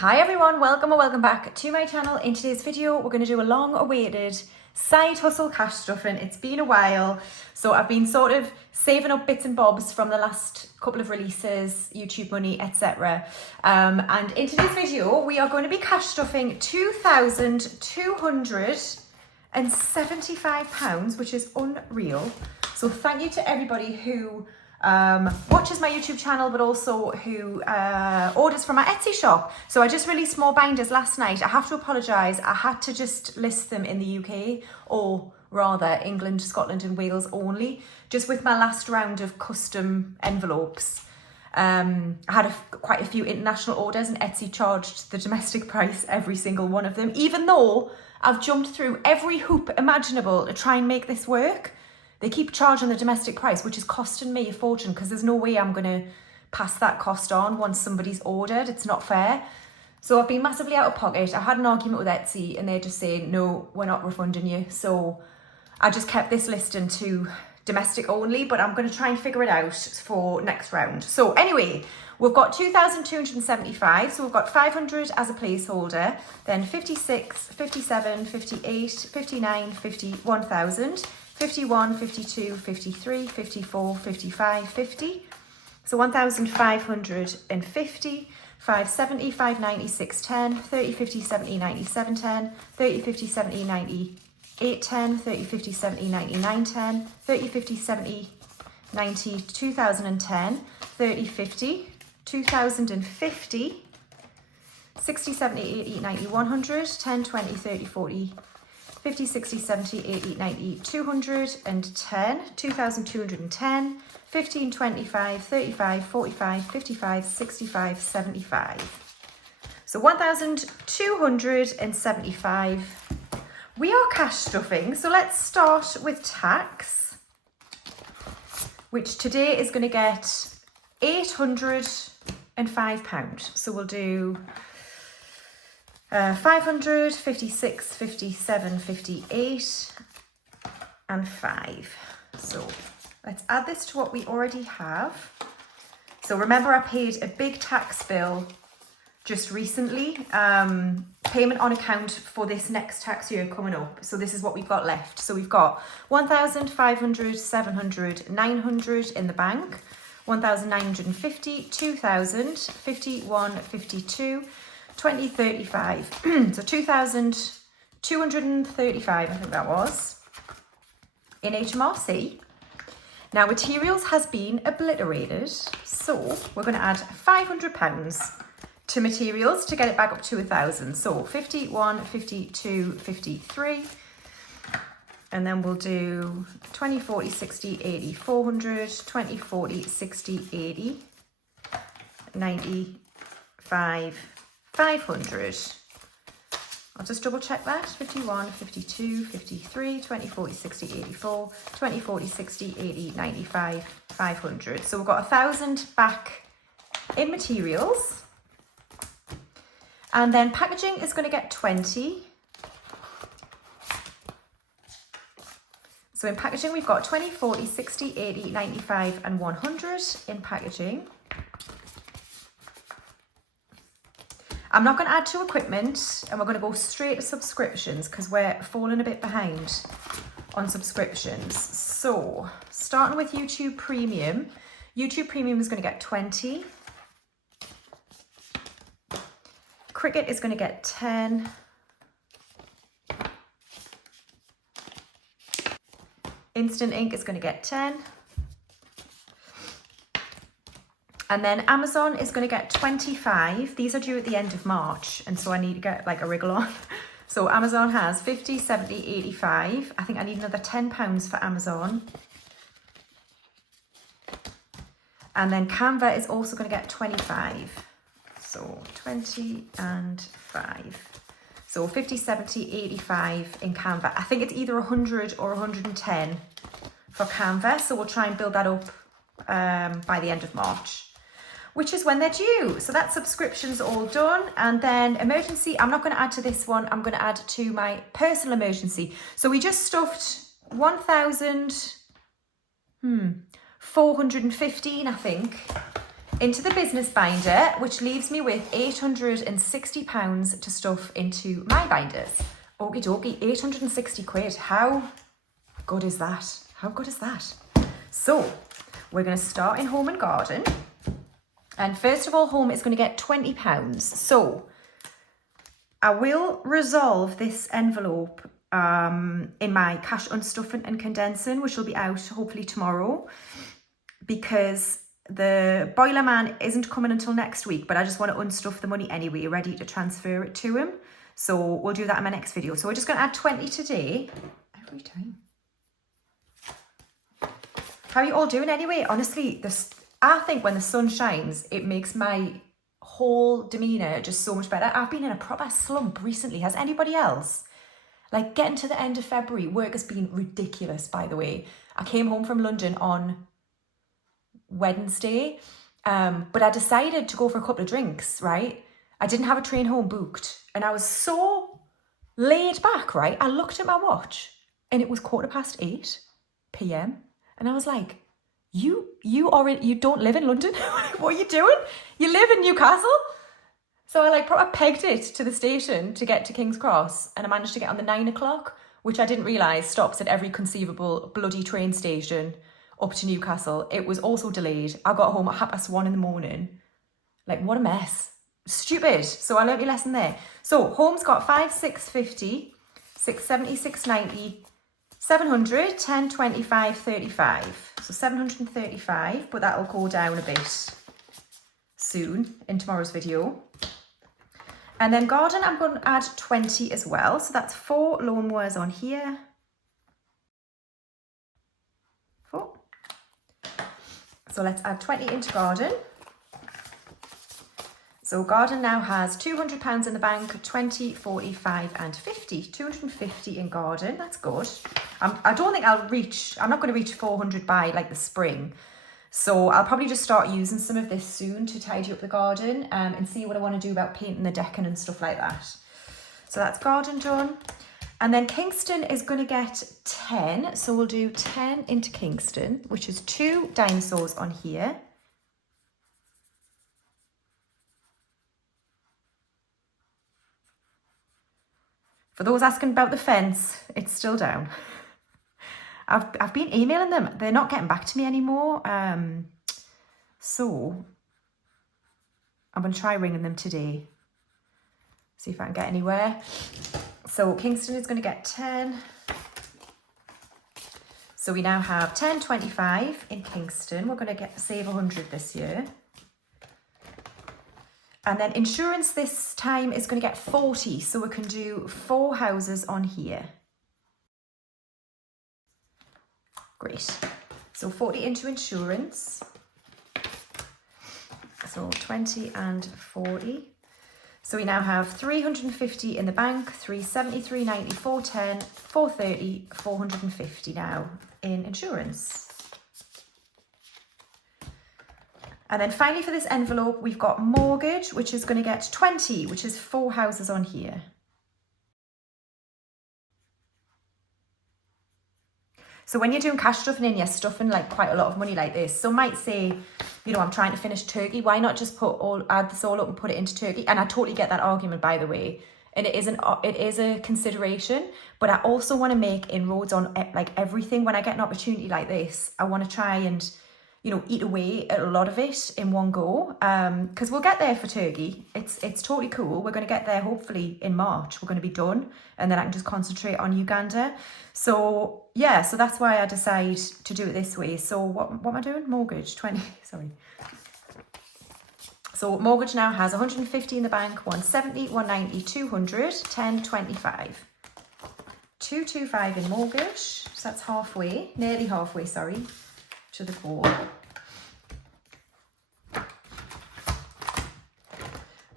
Hi everyone, welcome or welcome back to my channel. In today's video, we're going to do a long-awaited side hustle cash stuffing. It's been a while, so I've been sort of saving up bits and bobs from the last couple of releases, YouTube money, etc. And in today's video, we are going to be cash stuffing £2,275, which is unreal. So thank you to everybody who watches my YouTube channel, but also who orders from my Etsy shop. So I just released more binders last night. I have to apologise. I had to just list them in the UK, or rather England, Scotland and Wales only, just with my last round of custom envelopes. I had quite a few international orders and Etsy charged the domestic price every single one of them, even though I've jumped through every hoop imaginable to try and make this work. They keep charging the domestic price, which is costing me a fortune because there's no way I'm going to pass that cost on once somebody's ordered. It's not fair. So I've been massively out of pocket. I had an argument with Etsy and they're just saying, no, we're not refunding you. So I just kept this listing to domestic only, but I'm going to try and figure it out for next round. So anyway, we've got 2,275. So we've got 500 as a placeholder, then 56, 57, 58, 59, 50, 1,000. 51, 52, 53, 54, 55, 50. So 1,550, 570, 590, 610, 30, 50, 70, 90, 710, 30, 50, 70, 90, 810, 30, 50, 70, 90, 910, 30, 50, 70, 90, 2010, 30, 50, 2050, 60, 70, 80, 90, 100, 10, 20, 30, 40, 50, 60, 70, 80, 90, 210, 2,210, 15, 25, 35, 45, 55, 65, 75. So 1,275. We are cash stuffing. So let's start with tax, which today is going to get £805. So we'll do 500, 56, 57, 58, and 5. So let's add this to what we already have. So remember, I paid a big tax bill just recently, payment on account for this next tax year coming up. So this is what we've got left. So we've got 1,500, 700, 900 in the bank, 1,950, 2,000, 51, 52, 20, 35. So 2,235, I think that was, in HMRC. Now materials has been obliterated, so we're going to add £500 to materials to get it back up to 1,000. So 51, 52, 53, and then we'll do 20, 40, 60, 80, 400, 20, 40, 60, 80, 95, 500. I'll just double check that. 51, 52, 53, 20, 40, 60, 84, 20, 40, 60, 80, 95, 500. So we've got 1,000 back in materials. And then packaging is going to get 20. So in packaging, we've got 20, 40, 60, 80, 95, and 100 in packaging. I'm not going to add to equipment, and we're going to go straight to subscriptions because we're falling a bit behind on subscriptions. So starting with YouTube Premium. YouTube Premium is going to get 20. Cricut is going to get 10. Instant Ink is going to get 10. And then Amazon is going to get 25. These are due at the end of March, and so I need to get like a wriggle on. So Amazon has 50, 70, 85. I think I need another £10 for Amazon. And then Canva is also going to get 25. So 20 and 5. So 50, 70, 85 in Canva. I think it's either 100 or 110 for Canva. So we'll try and build that up by the end of March, which is when they're due. So that subscription's all done. And then emergency, I'm not going to add to this one. I'm going to add to my personal emergency. So we just stuffed 1,415, I think, into the business binder, which leaves me with £860 to stuff into my binders. Okie dokie, 860 quid. How good is that? How good is that? So we're going to start in home and garden. And first of all, home is going to get £20. So I will resolve this envelope in my cash unstuffing and condensing, which will be out hopefully tomorrow, because the boiler man isn't coming until next week, but I just want to unstuff the money anyway, ready to transfer it to him. So we'll do that in my next video. So we're just going to add 20 today. Every time. How are you all doing anyway? Honestly, I think when the sun shines, it makes my whole demeanour just so much better. I've been in a proper slump recently. Has anybody else? Like, getting to the end of February, work has been ridiculous, by the way. I came home from London on Wednesday, but I decided to go for a couple of drinks, right? I didn't have a train home booked, and I was so laid back, right? I looked at my watch, and it was 8:15 p.m, and I was like, you don't live in London? What are you doing? You live in Newcastle? So I proper pegged it to the station to get to King's Cross, and I managed to get on the 9 o'clock, which I didn't realise stops at every conceivable bloody train station up to Newcastle. It was also delayed. I got home at 1:30 in the morning. What a mess. Stupid. So I learnt my lesson there. So home's got 5, 650, 670, 690, 700, 10, 25, 35. So 735, but that'll go down a bit soon in tomorrow's video. And then garden, I'm going to add 20 as well. So that's 4 lawnmowers on here. 4. So let's add 20 into garden. So garden now has £200 in the bank, 20, 45 and 50. 250 in garden, that's good. I don't think I'm not going to reach 400 by the spring. So I'll probably just start using some of this soon to tidy up the garden and see what I want to do about painting the decking and stuff like that. So that's garden done. And then Kingston is going to get 10. So we'll do 10 into Kingston, which is 2 dinosaurs on here. For those asking about the fence, it's still down. I've been emailing them. They're not getting back to me anymore. So I'm going to try ringing them today. See if I can get anywhere. So Kingston is going to get 10. So we now have 10, 25 in Kingston. We're going to save 100 this year. And then insurance this time is going to get 40. So we can do 4 houses on here. Great. So 40 into insurance. So 20 and 40. So we now have 350 in the bank, 370, 390, 410, 430, 450 now in insurance. And then finally for this envelope, we've got mortgage, which is going to get 20, which is 4 houses on here. So when you're doing cash stuffing and you're stuffing quite a lot of money like this, some might say, I'm trying to finish turkey. Why not just add this all up and put it into turkey? And I totally get that argument, by the way. And it is a consideration, but I also want to make inroads on everything. When I get an opportunity like this, I want to try and, eat away at a lot of it in one go. Because we'll get there for turkey. It's totally cool. We're going to get there hopefully in March. We're going to be done. And then I can just concentrate on Uganda. So yeah, so that's why I decide to do it this way. So what am I doing? Mortgage, 20, sorry. So mortgage now has 150 in the bank, 170, 190, 200, 10, 25. 225 in mortgage. So that's halfway, nearly halfway, sorry, to the goal.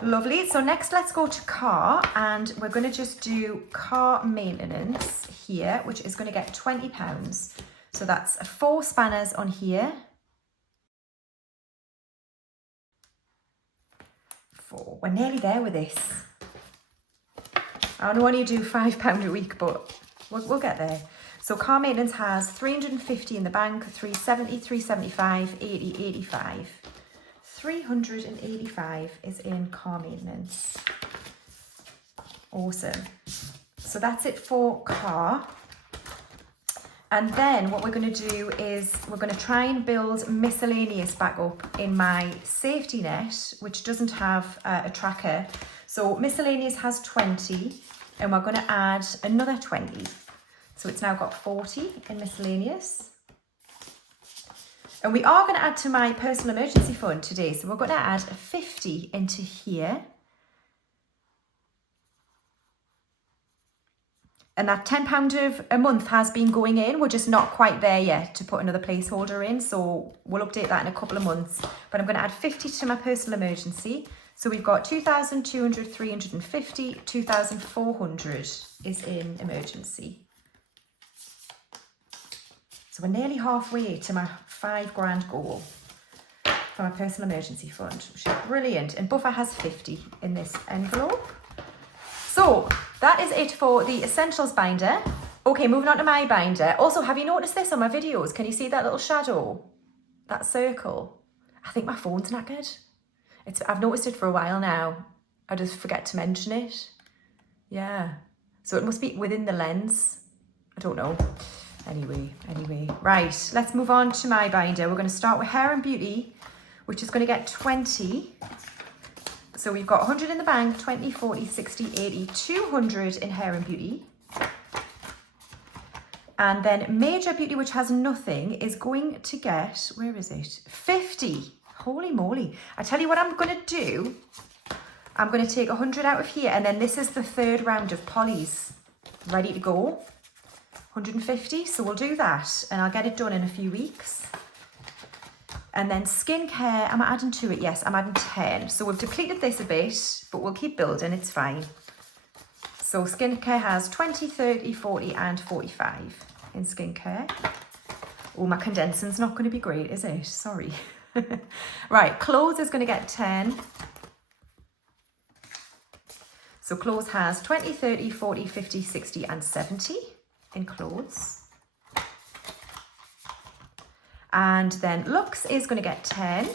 Lovely. So next let's go to car, and we're going to just do car maintenance here, which is going to get £20. So that's 4 spanners on here. 4. We're nearly there with this. I only do £5 a week, but we'll get there. So car maintenance has 350 in the bank, 370, 375, 80, 85. 385 is in car maintenance. Awesome. So that's it for car. And then what we're going to do is we're going to try and build miscellaneous back up in my safety net, which doesn't have a tracker. So miscellaneous has 20 and we're going to add another 20. So it's now got 40 in miscellaneous. And we are going to add to my personal emergency fund today. So we're going to add 50 into here. And that £10 a month has been going in. We're just not quite there yet to put another placeholder in. So we'll update that in a couple of months. But I'm going to add 50 to my personal emergency. So we've got 2,200, 350, 2,400 is in emergency. So we're nearly halfway to my £5,000 goal for my personal emergency fund, which is brilliant. And buffer has 50 in this envelope. So that is it for the essentials binder. Okay, moving on to my binder. Also, have you noticed this on my videos? Can you see that little shadow? That circle? I think my phone's knackered. I've noticed it for a while now. I just forget to mention it. Yeah. So it must be within the lens. I don't know. Anyway. Right, let's move on to my binder. We're going to start with Hair and Beauty, which is going to get 20. So we've got 100 in the bank, 20, 40, 60, 80, 200 in Hair and Beauty. And then Major Beauty, which has nothing, is going to get, where is it? 50. Holy moly. I tell you what I'm going to do. I'm going to take 100 out of here. And then this is the third round of polys. Ready to go. 150. So we'll do that. And I'll get it done in a few weeks. And then skincare, am I adding to it? Yes, I'm adding 10. So we've depleted this a bit, but we'll keep building. It's fine. So skincare has 20, 30, 40 and 45 in skincare. Oh, my condensing's not going to be great, is it? Sorry. Right, clothes is going to get 10. So clothes has 20, 30, 40, 50, 60 and 70 in clothes. And then looks is going to get 10.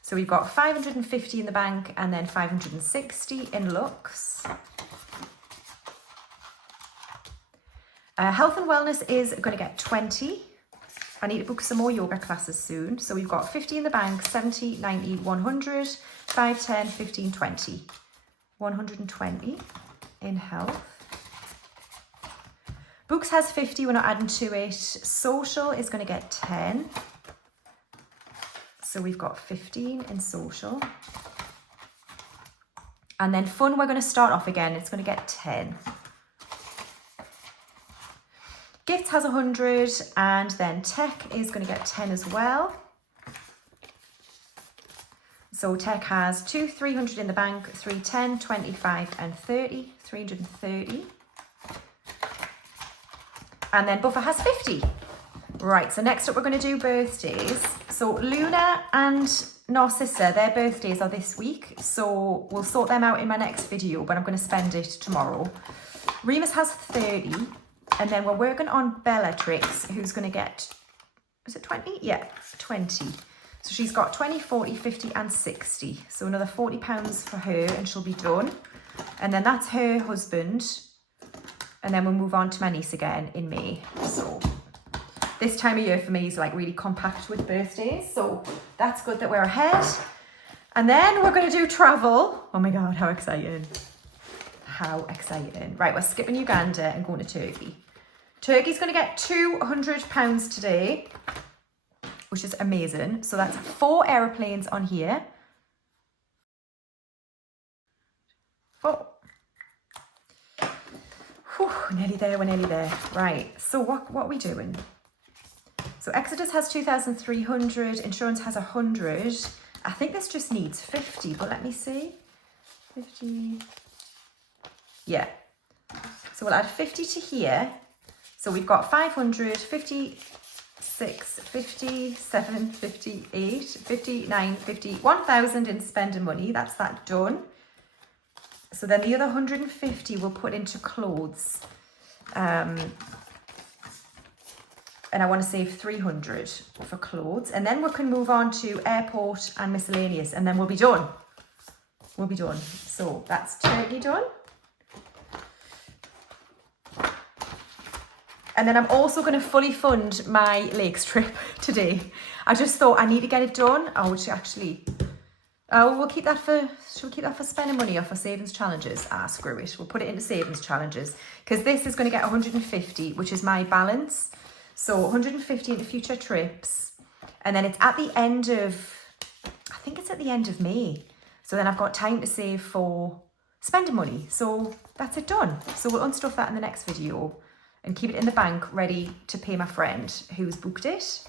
So we've got 550 in the bank and then 560 in looks. Health and wellness is going to get 20. I need to book some more yoga classes soon. So we've got 50 in the bank, 70, 90, 100, 5, 10, 15, 20. 120 in health. Books has 50, we're not adding to it. Social is going to get 10. So we've got 15 in social. And then fun, we're going to start off again. It's going to get 10. Gifts has 100 and then tech is going to get 10 as well. So tech has 300 in the bank, 310, 25 and 30, 330. And then buffer has 50. Right, so next up we're going to do birthdays. So Luna and Narcissa, their birthdays are this week. So we'll sort them out in my next video, but I'm going to spend it tomorrow. Remus has 30. And then we're working on Bellatrix, who's going to get, is it 20? Yeah, 20. So she's got 20, 40, 50 and 60. So another £40 for her and she'll be done. And then that's her husband. And then we'll move on to my niece again in May. So this time of year for me is like really compact with birthdays. So that's good that we're ahead. And then we're going to do travel. Oh my God, how exciting. How exciting. Right, we're skipping Uganda and going to Turkey. Turkey's going to get £200 today, which is amazing. So that's 4 aeroplanes on here. Oh. Whew, nearly there, we're nearly there. Right, so what are we doing? So Exodus has 2,300, insurance has 100. I think this just needs 50, but let me see. 50. Yeah. So we'll add 50 to here. So we've got 500, 56, 57, 58, 59, 50, 1,000 in spending money. That's that done. So then the other 150 we'll put into clothes. and I want to save 300 for clothes. And then we can move on to airport and miscellaneous, and then we'll be done. We'll be done. So that's turkey done. And then I'm also going to fully fund my lakes trip today. I just thought I need to get it done. Oh, which actually, we'll keep that for, should we keep that for spending money or for savings challenges? Ah, screw it. We'll put it into savings challenges because this is going to get 150, which is my balance. So 150 into future trips. And then it's at the end of, I think it's at the end of May. So then I've got time to save for spending money. So that's it done. So we'll unstuff that in the next video and keep it in the bank ready to pay my friend who's booked it.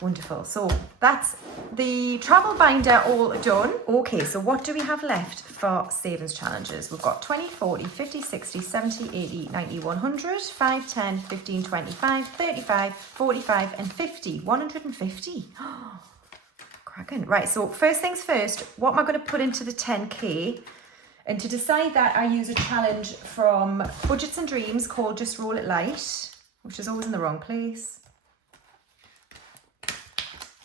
Wonderful. So that's the travel binder all done. Okay, so what do we have left for savings challenges? We've got 20, 40, 50, 60, 70, 80, 90, 100, 5, 10, 15, 25, 35, 45 and 50. 150. Cracking. Right, so first things first, what am I going to put into the 10K? And to decide that, I use a challenge from Budgets and Dreams called Just Roll It Light, which is always in the wrong place.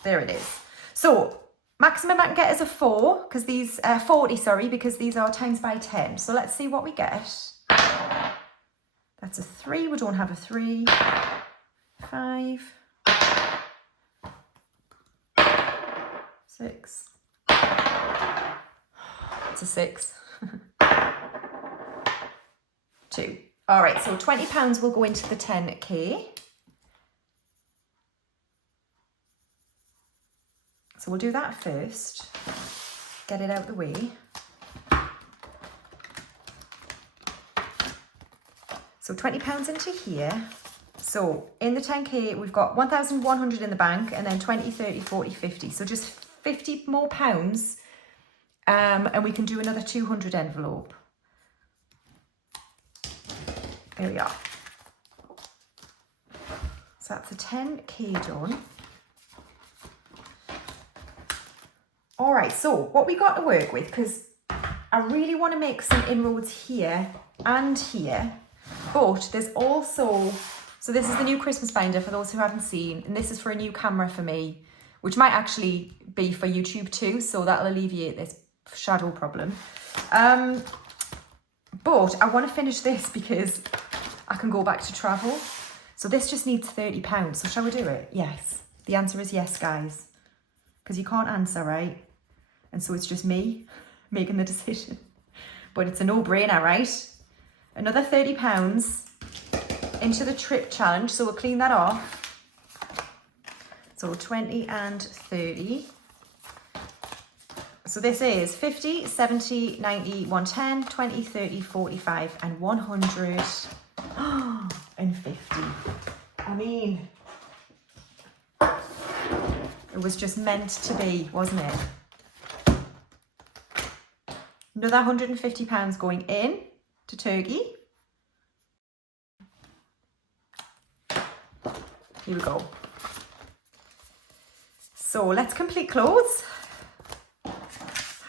There it is. So maximum I can get is a 4, because these 40, sorry, because these are times by 10. So let's see what we get. That's a 3. We don't have a 3. 5. 6. It's a 6. 2. All right, so £20 will go into the 10K. So we'll do that first, get it out of the way. So £20 into here. So in the 10K, we've got 1,100 in the bank and then 20, 30, 40, 50. So just 50 more pounds. And we can do another 200 envelope. There we are. So that's the 10K done. All right, so what we got to work with, because I really want to make some inroads here and here, but there's also, so this is the new Christmas binder for those who haven't seen, and this is for a new camera for me, which might actually be for YouTube too, so that'll alleviate this shadow problem. But I want to finish this because I can go back to travel. So this just needs £30. So shall we do it? Yes. The answer is yes, guys. Because you can't answer, right? And so it's just me making the decision. But it's a no-brainer, right? Another £30 into the trip challenge. So we'll clean that off. So 20 and 30. So this is 50, 70, 90, 110, 20, 30, 45 and 150. I mean, it was just meant to be, wasn't it? Another £150 going in to Turkey. Here we go. So let's complete clothes.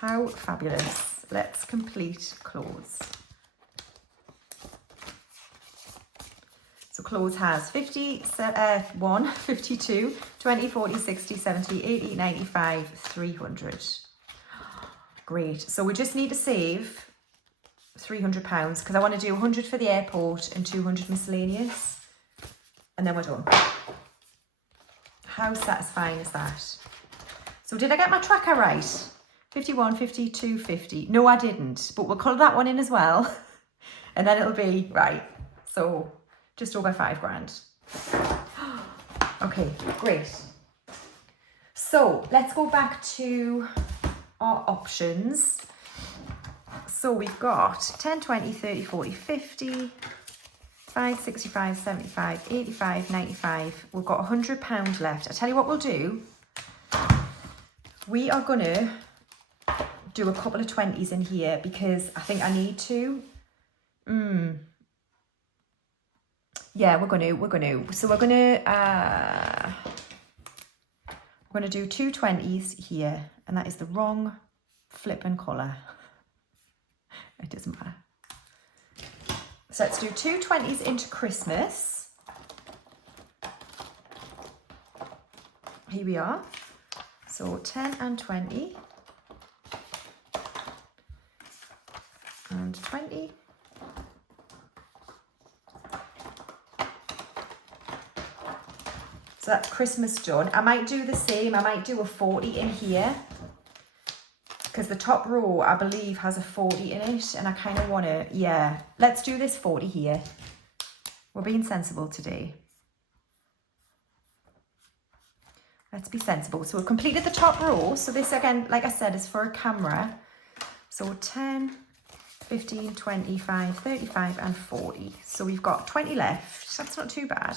How fabulous. Let's complete clothes. So clothes has 50, 1, 52, 20, 40, 60, 70, 80, 95, 300. Great. So we just need to save £300 because I want to do 100 for the airport and 200 miscellaneous. And then we're done. How satisfying is that? So did I get my tracker right? 51, 52, 50. No, I didn't. But we'll colour that one in as well. And then it'll be right. So just over £5,000. Okay, great. So let's go back to our options. So we've got 10, 20, 30, 40, 50, 5, 65, 75, 85, 95. We've got £100 left. I tell you what we'll do. We are going to do a couple of 20s in here because I think I need to. Yeah, we're going to. So we're going to do two 20s here, and that is the wrong flipping colour. It doesn't matter. So let's do two 20s into Christmas. here we are. So 10 and 20. And 20. So that's Christmas done. I might do the same. I might do a 40 in here, because the top row, I believe, has a 40 in it, and I kind of want to, yeah, let's do this 40 here. We're being sensible today. Let's be sensible. So we've completed the top row. So this, again, like I said, is for a camera. So 10, 15, 25, 35 and 40. So we've got 20 left. That's not too bad.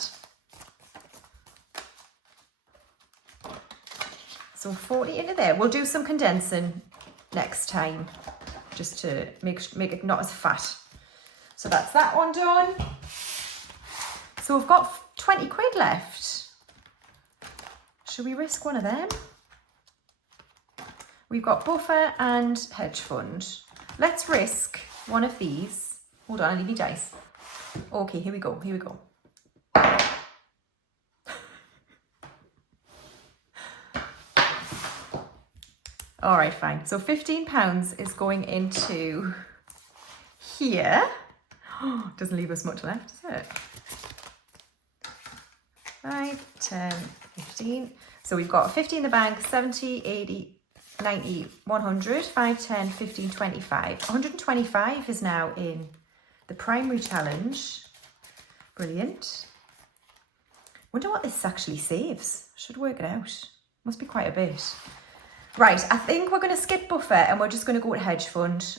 So 40 into there. We'll do some condensing next time, just to make it not as fat. So that's that one done. So we've got 20 quid left. Should we risk one of them? We've got buffer and hedge fund. Let's risk one of these. Hold on, I'll leave you dice. Okay, here we go, here we go. All right, fine. So £15 is going into here. Oh, doesn't leave us much left, does it? 5, 10, 15. So we've got 50 in the bank, 70, 80, 90, 100, 5, 10, 15, 25. 125 is now in the primary challenge. Brilliant. Wonder what this actually saves. Should work it out. Must be quite a bit. Right, I think we're going to skip buffer and we're just going to go with hedge fund.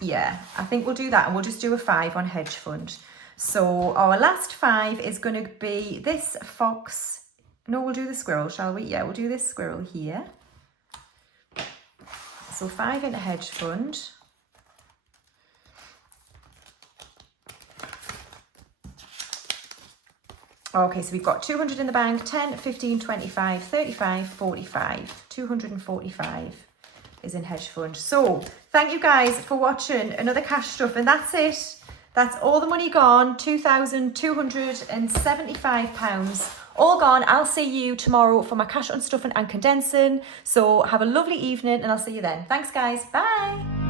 Yeah, I think we'll do that, and we'll just do a 5 on hedge fund. So our last 5 is going to be this fox. No, we'll do the squirrel, shall we? Yeah, we'll do this squirrel here. So 5 into hedge fund. Okay, so we've got 200 in the bank, 10, 15, 25, 35, 45. 245 is in hedge fund. So thank you guys for watching another cash stuff, and that's it. That's all the money gone, £2,275, all gone. I'll see you tomorrow for my cash unstuffing and condensing. So have a lovely evening, and I'll see you then. Thanks guys, bye.